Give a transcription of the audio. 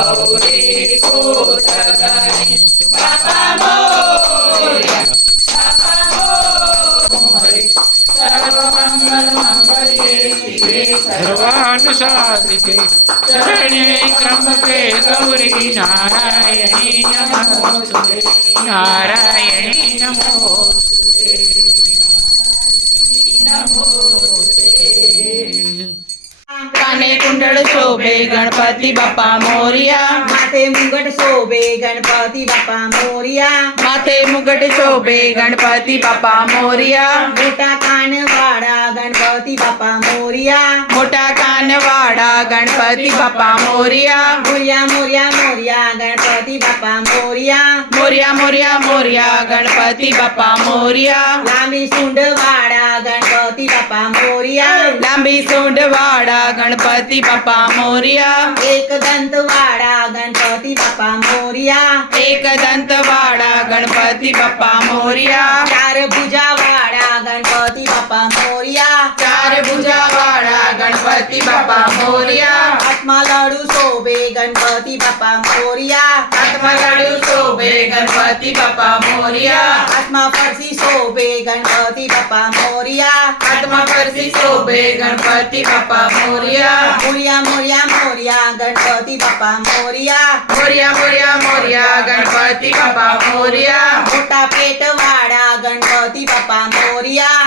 ગૌરી પુત્રની બાપા મોર્યા સર્વમંગલ મંગલ્યે શિવે સર્વાર્થ સાધિકે શરણ્યે ત્ર્યંબકે ગૌરી નારાયણી નમોસ્તુતે નારાયણી નમોસ્તુતે નમોસ્તુતે કાને કુંડળ શોભે ગણપતિ બાપા મોરિયા માથે મુગટ શોભે ગણપતિ બાપા મોરિયા માથે મુગટ શોભે ગણપતિ બાપા મોરિયા મોટા કાન વાળા ગણપતિ બાપા મોરિયા મોટા કાન વાળા ગણપતિ બાપા મોરિયા મોરિયા મોરિયા મોરિયા ગણપતિ બાપા મોરિયા મોરિયા મોરિયા મોરિયા ગણપતિ બાપા મોરિયા લાંબી સૂંઢ વાળા ગણપતિ બાપા મોરિયા લાંબી સૂંઢ વાળા ગણપતિ બાપા મોરિયા એક દંત વાળા ગણપતિ બાપા મોરિયા એક દંત વાળા ગણપતિ બાપા મોરિયા ચાર ભુજા વાળા ગણપતિ બાપા મોરિયા ચાર ભુજા વાળા ગણપતિ બાપા મોરિયા હાથમાં લાડુ શોભે ગણપતિ બાપા મોરિયા હાથમાં લાડુ શોભે ગણપતિ બાપા મોરિયા હાથમાં ફરસી શોભે ગણપતિ બાપા મોરિયા હાથમાં પરસી શોભે ગણપતિ બાપા મોરિયા મોરિયા મોરિયા મોરિયા ગણપતિ બાપા મોરિયા મોરિયા મોરિયા મોરિયા ગણપતિ બાપા મોરિયા મોટા પેટ વાળા ગણપતિ બાપા મોરિયા